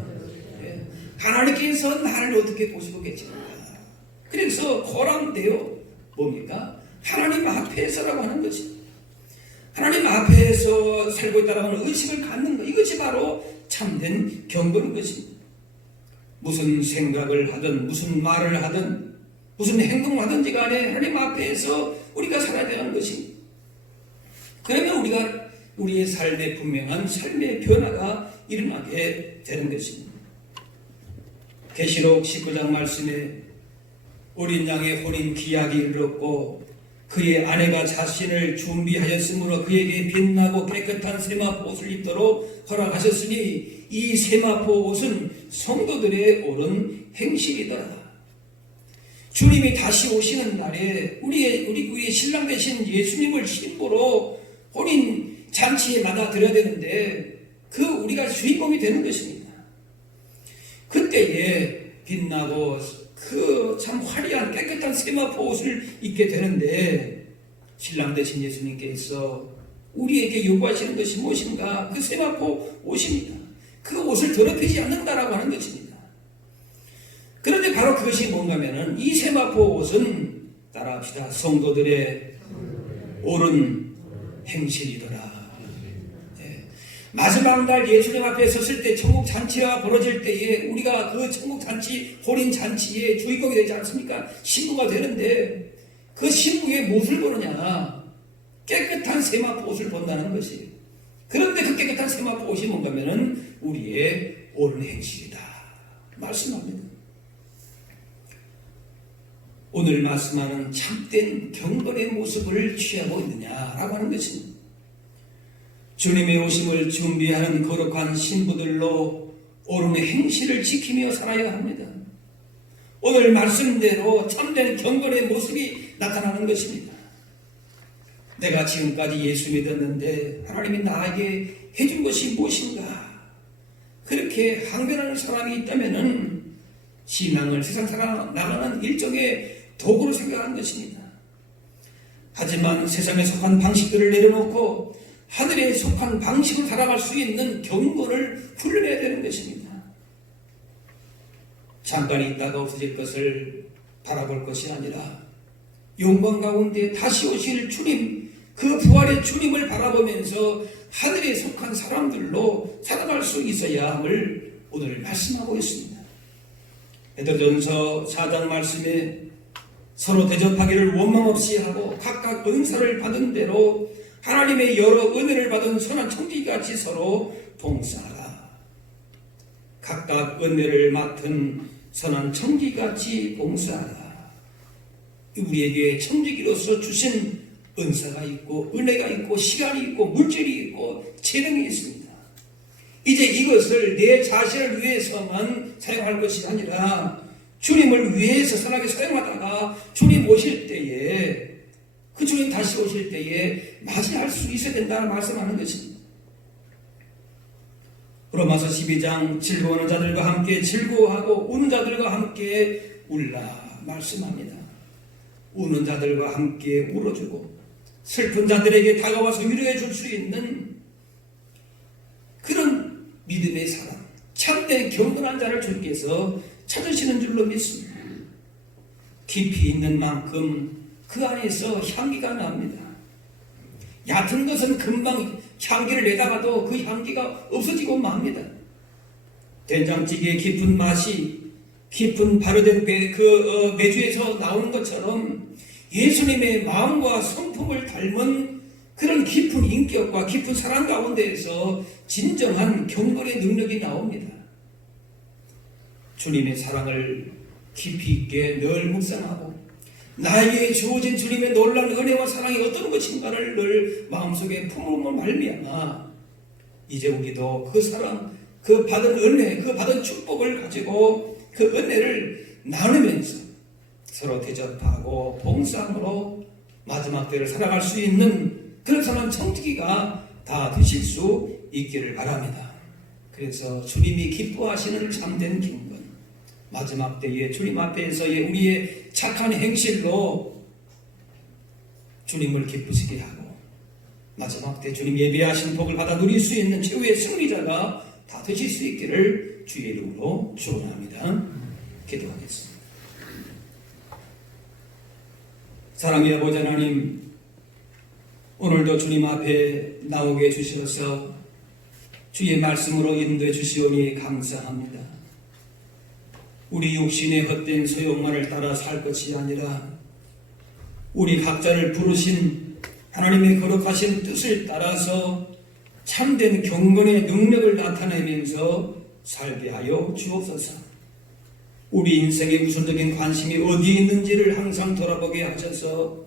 하나님께서 나를 어떻게 보시고 계십니까? 그래서 거랑되어 뭡니까? 하나님 앞에서라고 하는 것입니다. 하나님 앞에서 살고 있다라고 하는 의식을 갖는 것, 이것이 바로 참된 경건인 것입니다. 무슨 생각을 하든 무슨 말을 하든 무슨 행동을 하든지 간에 하나님 앞에서 우리가 살아야 되는 것입니다. 그러면 우리가 우리의 삶에 분명한 삶의 변화가 일어나게 되는 것입니다. 계시록 19장 말씀에 어린 양의 혼인 기약이 이르렀고 그의 아내가 자신을 준비하였으므로 그에게 빛나고 깨끗한 세마포 옷을 입도록 허락하셨으니 이 세마포 옷은 성도들의 옳은 행실이더라. 주님이 다시 오시는 날에 우리의 신랑 되신 예수님을 신부로 혼인 잔치에 받아들여야 되는데 우리가 주인공이 되는 것입니다. 그때에 빛나고 참 화려한 깨끗한 세마포 옷을 입게 되는데 신랑 되신 예수님께서 우리에게 요구하시는 것이 무엇인가? 그 세마포 옷입니다. 그 옷을 더럽히지 않는다라고 하는 것입니다. 그런데 바로 그것이 뭔가 하면은 이 세마포 옷은 따라합시다. 성도들의 옳은 행실이더라. 마지막 날 예수님 앞에 섰을 때 천국 잔치가 벌어질 때에 우리가 그 천국 잔치 혼인 잔치의 주인공이 되지 않습니까? 신부가 되는데 그 신부의 무엇을 보느냐? 깨끗한 세마포 옷을 본다는 것이에요. 그런데 그 깨끗한 세마포 옷이 뭔가 하면은 우리의 옳은 행실이다 말씀합니다. 오늘 말씀하는 참된 경건의 모습을 취하고 있느냐라고 하는 것입니다. 주님의 오심을 준비하는 거룩한 신부들로 옳은 행실을 지키며 살아야 합니다. 오늘 말씀대로 참된 경건의 모습이 나타나는 것입니다. 내가 지금까지 예수 믿었는데 하나님이 나에게 해준 것이 무엇인가? 그렇게 항변하는 사람이 있다면 신앙을 세상 살아나가는 일종의 도구로 생각하는 것입니다. 하지만 세상에 속한 방식들을 내려놓고 하늘에 속한 방식을 살아갈 수 있는 경건을 훈련해야 되는 것입니다. 잠깐 있다가 없어질 것을 바라볼 것이 아니라 영광 가운데 다시 오실 주님, 그 부활의 주님을 바라보면서 하늘에 속한 사람들로 살아갈 수 있어야 함을 오늘 말씀하고 있습니다. 베드로전서 4장 말씀에 서로 대접하기를 원망 없이 하고 각각 은사를 받은 대로 하나님의 여러 은혜를 받은 선한 청지기같이 서로 봉사하라. 각각 은혜를 맡은 선한 청지기같이 봉사하라. 우리에게 청지기로서 주신 은사가 있고 은혜가 있고 시간이 있고 물질이 있고 재능이 있습니다. 이제 이것을 내 자신을 위해서만 사용할 것이 아니라 주님을 위해서 선하게 사용하다가 주님 오실 때에 그 주님 다시 오실 때에 맞이할 수 있어야 된다는 말씀하는 것입니다. 로마서 12장 즐거워하는 자들과 함께 즐거워하고 우는 자들과 함께 울라 말씀합니다. 우는 자들과 함께 울어주고 슬픈 자들에게 다가와서 위로해 줄 수 있는 그런 믿음의 사람, 참된 경건한 자를 주께서 찾으시는 줄로 믿습니다. 깊이 있는 만큼 그 안에서 향기가 납니다. 얕은 것은 금방 향기를 내다가도 그 향기가 없어지고 맙니다. 된장찌개의 깊은 맛이 깊은 발효된 메주에서 나오는 것처럼 예수님의 마음과 성품을 닮은 그런 깊은 인격과 깊은 사랑 가운데에서 진정한 경건의 능력이 나옵니다. 주님의 사랑을 깊이 있게 늘 묵상하고 나에게 주어진 주님의 놀라운 은혜와 사랑이 어떤 것인가를 늘 마음속에 품음으로 말미암아 이제 우리도 그 사랑, 그 받은 은혜, 그 받은 축복을 가지고 그 은혜를 나누면서 서로 대접하고 봉사함으로 마지막 때를 살아갈 수 있는 그런 사람 청지기가 다 되실 수 있기를 바랍니다. 그래서 주님이 기뻐하시는 참된 경건, 마지막 때에 주님 앞에서의 우리의 착한 행실로 주님을 기쁘시게 하고 마지막 때 주님 예배하신 복을 받아 누릴 수 있는 최후의 승리자가 다 되실 수 있기를 주의 이름으로 축원합니다. 기도하겠습니다. 사랑의 아버지 하나님, 오늘도 주님 앞에 나오게 해주셔서 주의 말씀으로 인도해 주시오니 감사합니다. 우리 육신의 헛된 소욕만을 따라 살 것이 아니라 우리 각자를 부르신 하나님의 거룩하신 뜻을 따라서 참된 경건의 능력을 나타내면서 살게 하여 주옵소서. 우리 인생의 우선적인 관심이 어디에 있는지를 항상 돌아보게 하셔서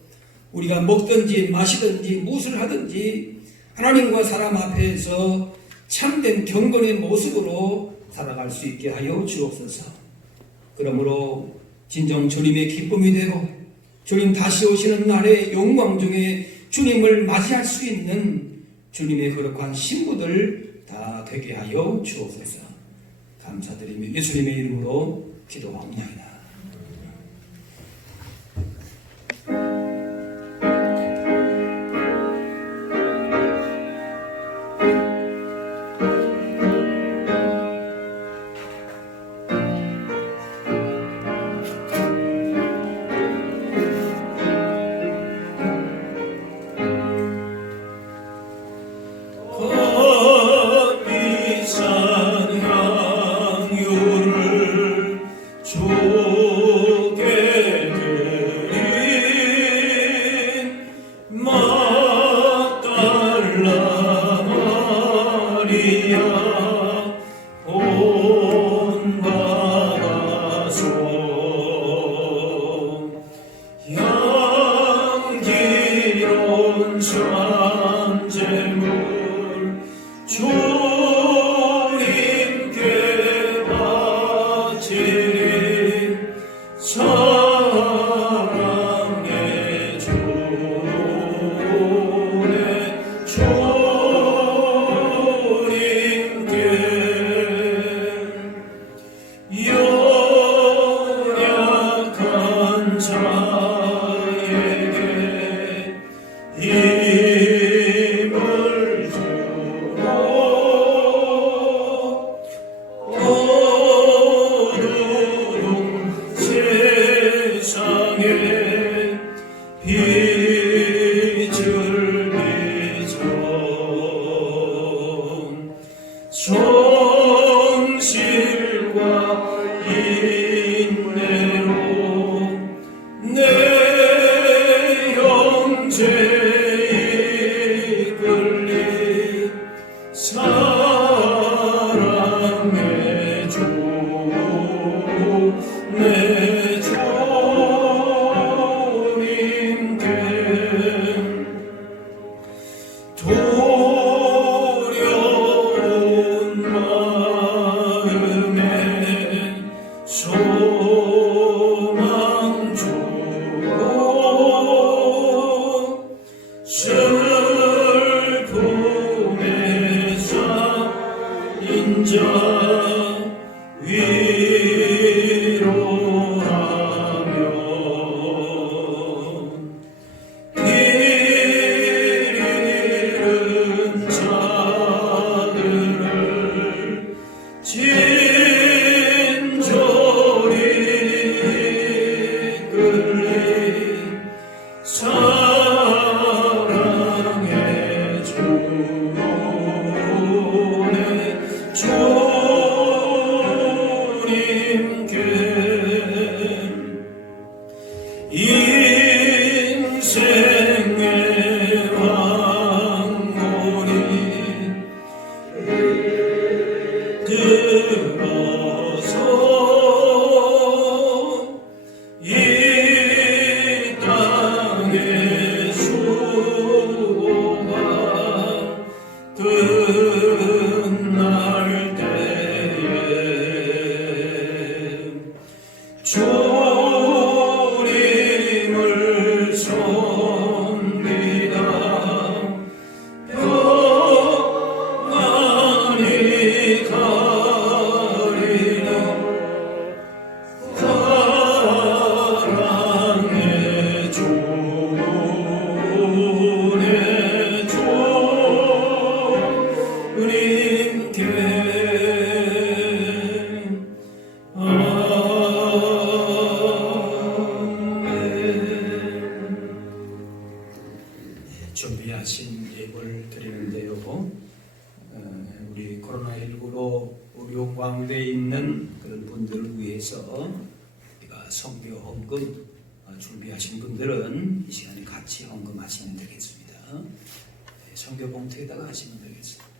우리가 먹든지 마시든지 무엇을 하든지 하나님과 사람 앞에서 참된 경건의 모습으로 살아갈 수 있게 하여 주옵소서. 그러므로 진정 주님의 기쁨이 되고 주님 다시 오시는 날의 영광 중에 주님을 맞이할 수 있는 주님의 거룩한 신부들 다 되게 하여 주옵소서. 감사드리며 예수님의 이름으로 기도합니다. 그 코로나19로 의료광대에 있는 그런 분들을 위해서 우리가 성교 헌금 준비하신 분들은 이 시간에 같이 헌금하시면 되겠습니다. 성교 봉투에다가 하시면 되겠습니다.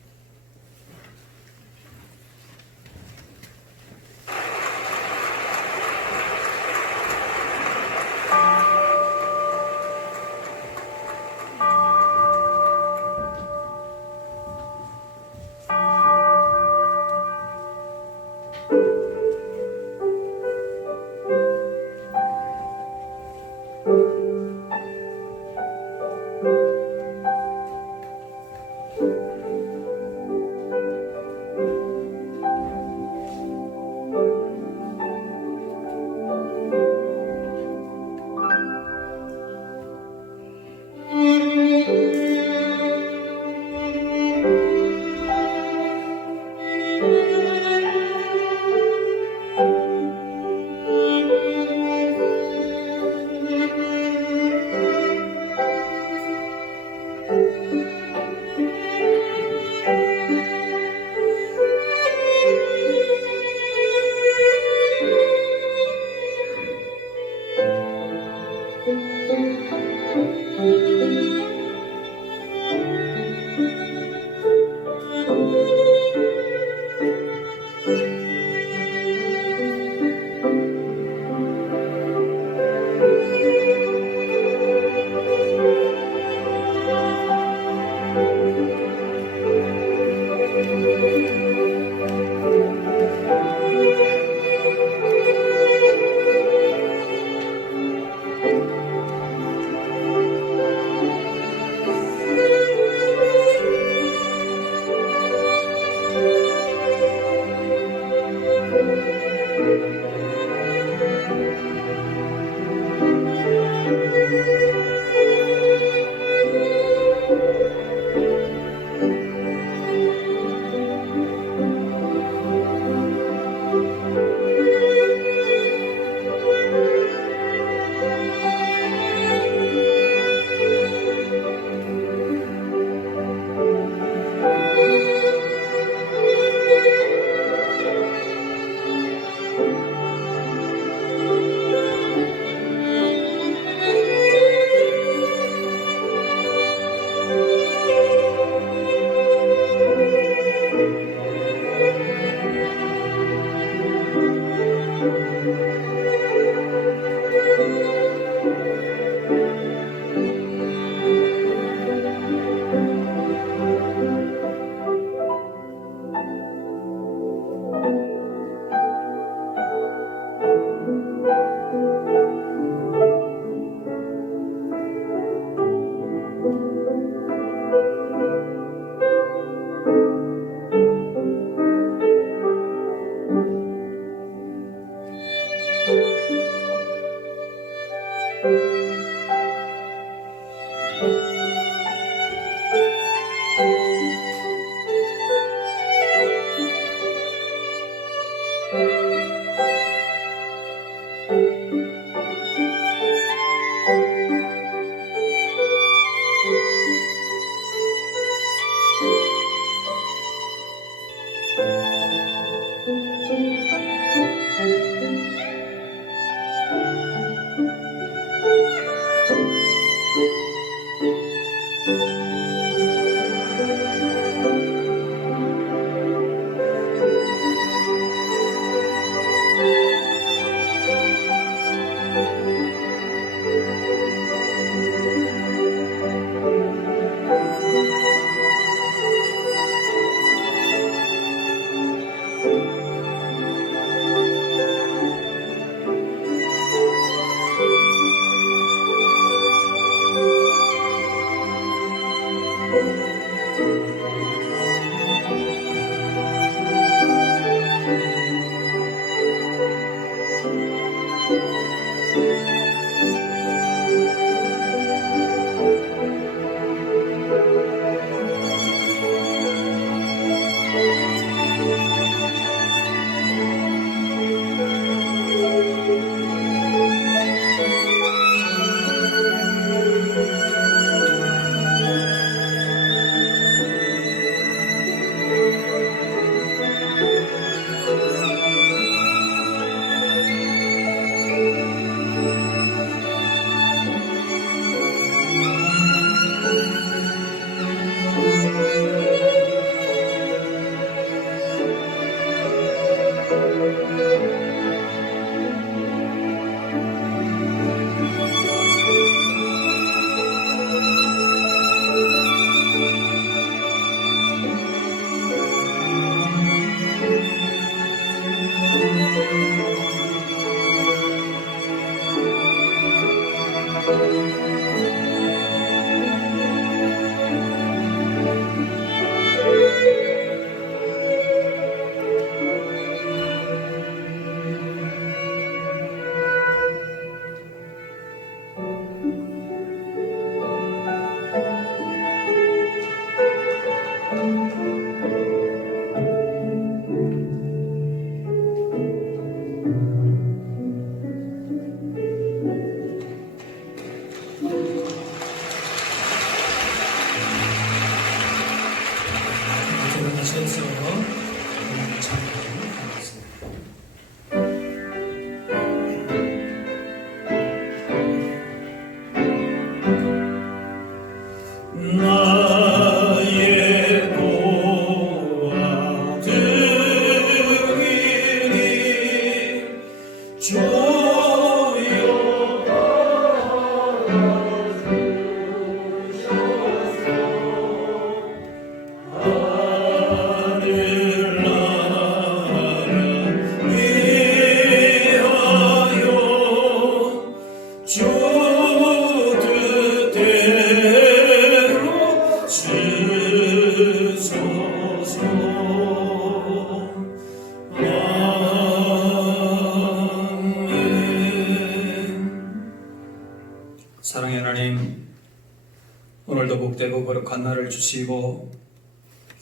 복되고 거룩한 날을 주시고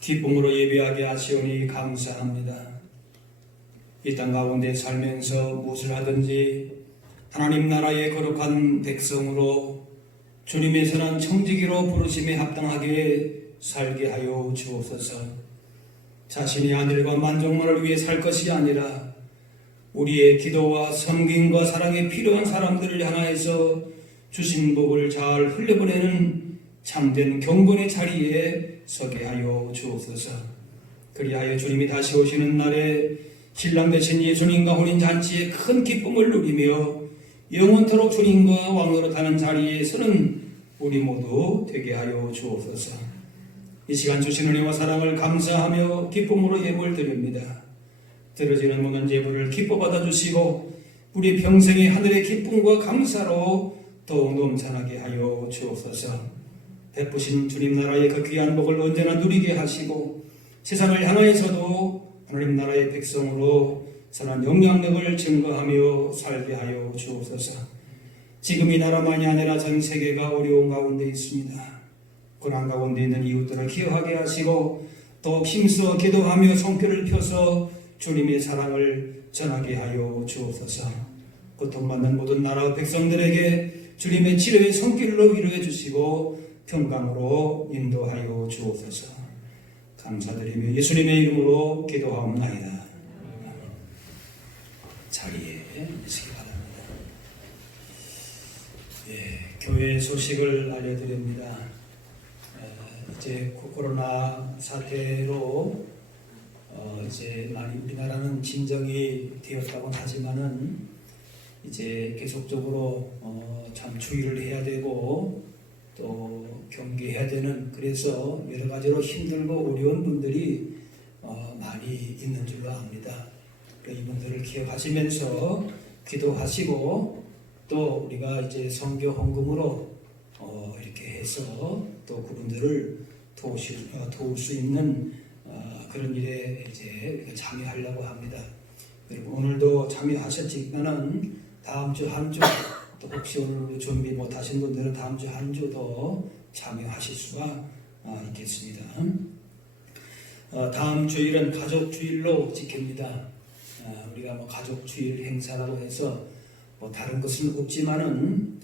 기쁨으로 예배하게 하시오니 감사합니다. 이 땅 가운데 살면서 무엇을 하든지 하나님 나라의 거룩한 백성으로 주님의 선한 청지기로 부르심에 합당하게 살게 하여 주옵소서. 자신의 아들과 만족만을 위해 살 것이 아니라 우리의 기도와 섬김과 사랑에 필요한 사람들을 향하여서 주신 복을 잘 흘려보내는 참된 경건의 자리에 서게 하여 주옵소서. 그리하여 주님이 다시 오시는 날에 신랑 되신 예수님과 혼인잔치의 큰 기쁨을 누리며 영원토록 주님과 왕노릇하는 자리에 서는 우리 모두 되게 하여 주옵소서. 이 시간 주신 은혜와 사랑을 감사하며 기쁨으로 예물 드립니다. 들어지는 모든 예물을 기뻐 받아주시고 우리 평생의 하늘의 기쁨과 감사로 더욱 넘쳐나게 하여 주옵소서. 베푸신 주님 나라의 그 귀한 복을 언제나 누리게 하시고 세상을 향하여서도 하나님 나라의 백성으로 선한 영향력을 증거하며 살게 하여 주옵소서. 지금 이 나라만이 아니라 전 세계가 어려운 가운데 있습니다. 고난 가운데 있는 이웃들을 기여하게 하시고 더욱 힘써 기도하며 손길을 펴서 주님의 사랑을 전하게 하여 주옵소서. 고통받는 모든 나라 백성들에게 주님의 치료의 손길로 위로해 주시고 평강으로 인도하여 주옵소서. 감사드리며 예수님의 이름으로 기도하옵나이다. 자리에 계시기 바랍니다. 교회 소식을 알려드립니다. 이제 코로나 사태로 이제 많이 우리나라는 진정이 되었다고 하지만은 이제 계속적으로 참 주의를 해야 되고 또 경계해야 되는, 그래서 여러 가지로 힘들고 어려운 분들이 많이 있는 줄로 압니다. 이분들을 기억하시면서 기도하시고 또 우리가 이제 선교 헌금으로 이렇게 해서 또 그분들을 도울 수 있는 그런 일에 이제 참여하려고 합니다. 그리고 오늘도 참여하셨지만은 다음 주 한 주, 또 혹시 오늘 준비 못하신 분들은 다음 주 한 주도 참여하실 수가 있겠습니다. 다음 주일은 가족 주일로 지킵니다. 우리가 뭐 가족 주일 행사라고 해서 뭐 다른 것은 없지만은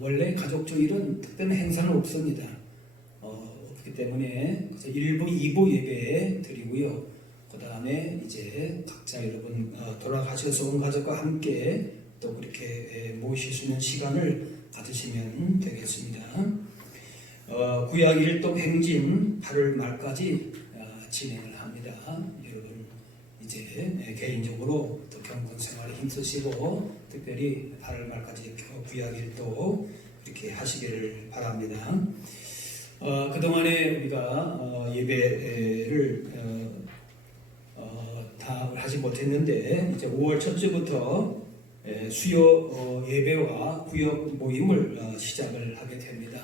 원래 가족 주일은 특별한 행사는 없습니다. 없기 때문에 1부, 2부 예배 드리고요. 그 다음에 이제 각자 여러분 돌아가셔서 온 가족과 함께 또 그렇게 모이실 수 있는 시간을 가지시면 되겠습니다. 구약 1독 행진 8월 말까지 진행을 합니다. 여러분 이제 개인적으로 또 경건 생활에 힘쓰시고 특별히 8월 말까지 구약 1독 이렇게 하시기를 바랍니다. 그동안에 우리가 예배를 다 하지 못했는데 이제 5월 첫 주부터 수요 예배와 구역 모임을 시작을 하게 됩니다.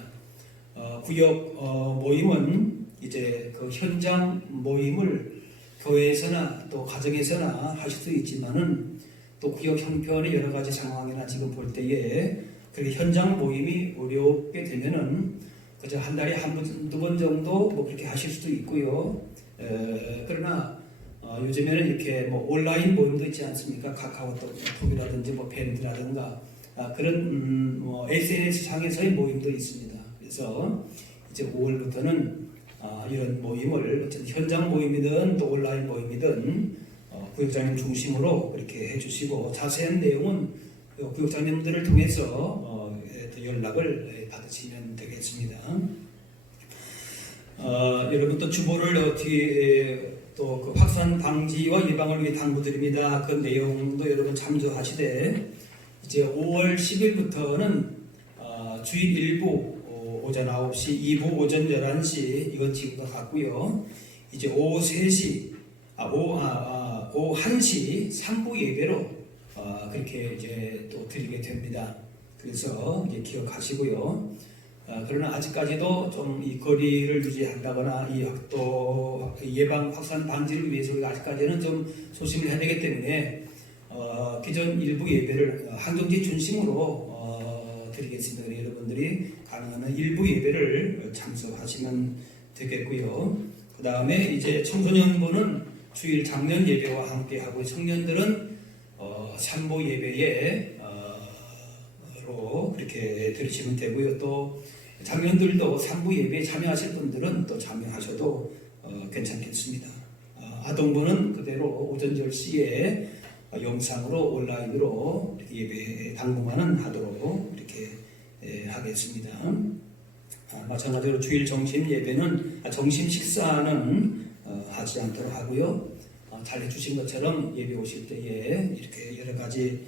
구역 모임은 이제 그 현장 모임을 교회에서나 또 가정에서나 하실 수 있지만은 또 구역 형편의 여러 가지 상황이나 지금 볼 때에 그렇게 현장 모임이 어렵게 되면은 그저 한 달에 한 번, 두 번 정도 뭐 그렇게 하실 수도 있고요. 그러나 요즘에는 이렇게 뭐 온라인 모임도 있지 않습니까? 카카오톡이라든지 뭐 밴드라든가 그런 뭐 SNS 상에서의 모임도 있습니다. 그래서 이제 5월부터는 이런 모임을 어쨌든 현장 모임이든 또 온라인 모임이든 구역장님 중심으로 그렇게 해주시고 자세한 내용은 구역장님들을 통해서 연락을 받으시면 되겠습니다. 여러분 또 주보를 어떻게 또 그 확산 방지와 예방을 위해 당부드립니다. 그 내용도 여러분 참조하시되 이제 5월 10일부터는 주일 일부 오전 9시, 2부 오전 11시 이건 지금과 같고요. 이제 오후 3시, 오후 1시 3부 예배로 그렇게 이제 또 드리게 됩니다. 그래서 이제 기억하시고요. 그러나 아직까지도 좀 이 거리를 유지한다거나 또 예방 확산 방지를 위해서 우리가 아직까지는 좀 조심을 해야 되기 때문에 기존 일부 예배를 항정지 중심으로 드리겠습니다. 여러분들이 가능한 일부 예배를 참석하시면 되겠고요. 그 다음에 이제 청소년부는 주일 작년 예배와 함께 하고 청년들은 산보 예배에 로 그렇게 들으시면 되고요. 또 장년들도 산부 예배에 참여하실 분들은 또 참여하셔도 괜찮겠습니다. 아동부는 그대로 오전 10시에 영상으로 온라인으로 예배 당분간은 하도록 이렇게 하겠습니다. 마찬가지로 주일 점심 예배는 점심 식사는 하지 않도록 하고요. 잘 해주신 것처럼 예배 오실 때에 이렇게 여러 가지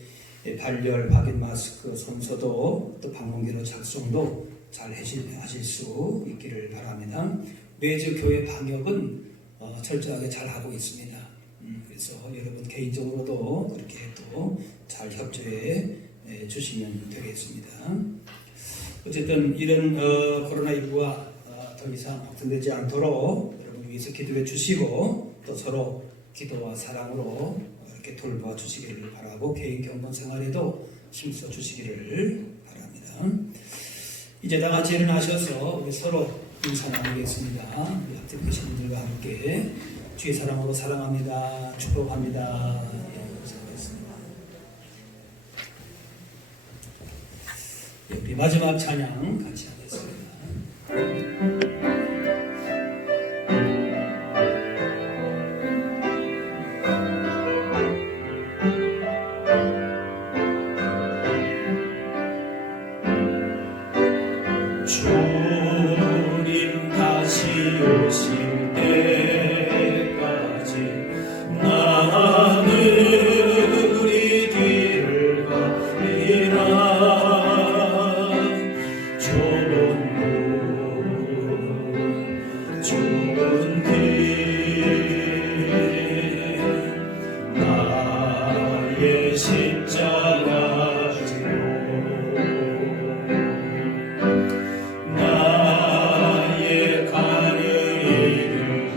발열, 확인 마스크, 손소독, 또 방문기로 작성도 잘 하실 수 있기를 바랍니다. 매주 교회 방역은 철저하게 잘 하고 있습니다. 그래서 여러분 개인적으로도 그렇게 또 잘 협조해 주시면 되겠습니다. 어쨌든 이런 코로나19가 더 이상 확산되지 않도록 여러분 위해서 기도해 주시고 또 서로 기도와 사랑으로 이렇게 돌봐 주시기를 바라고 개인 경건 생활에도 힘써 주시기를 바랍니다. 이제 다 같이 일어나셔서 우리 서로 인사 나누겠습니다. 약속 계신 분들과 함께 주의 사랑으로 사랑합니다. 축복합니다. 수고하셨습니다. 우리 마지막 찬양 같이 하겠습니다. 주님 다시 오실 때까지 나는 우리 길을 가리라. 좁은 길 나의 십자가 지고 나의 가는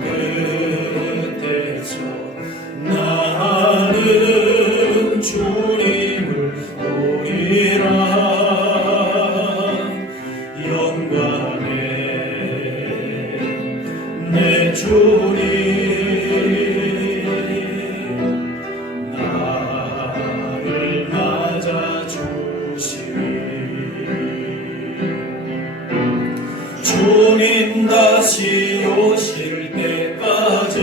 길 끝에서 나는 주님을 보리라. 영광의 내 주님 나를 맞아주시리. 주님 다시 오실 때까지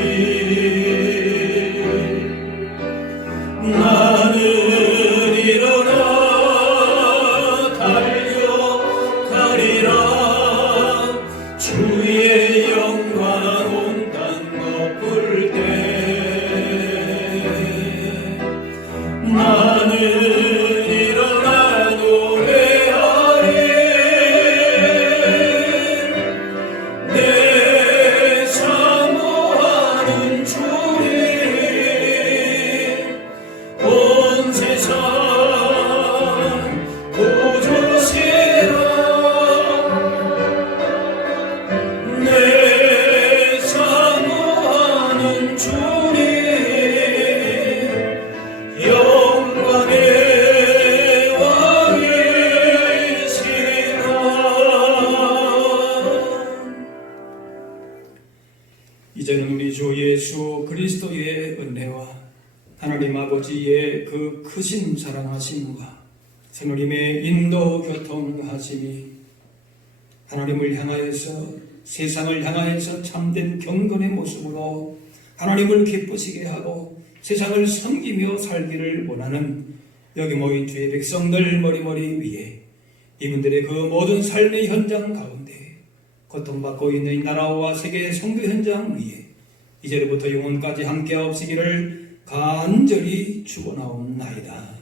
나는 일어나 달려가리라. 주의 영광 온 땅 덮을 때 나는 일어나 노래하리. 내 사모하는 주님 온 세상 구주시라. 내 사모하는 주님 영광의 왕이시라. 이제는 우리 주 예수 그리스도의 은혜와 하나님 아버지의 그 크신 사랑하심과 성령님의 인도 교통하심이 하나님을 향하여서 세상을 향하여서 참된 경건의 모습으로 하나님을 기쁘시게 하고 세상을 섬기며 살기를 원하는 여기 모인 주의 백성들 머리머리 위에 이분들의 그 모든 삶의 현장 가운데 고통받고 있는 이 나라와 세계의 선교 현장 위에 이제로부터 영원까지 함께하옵시기를 간절히 축원하옵나이다.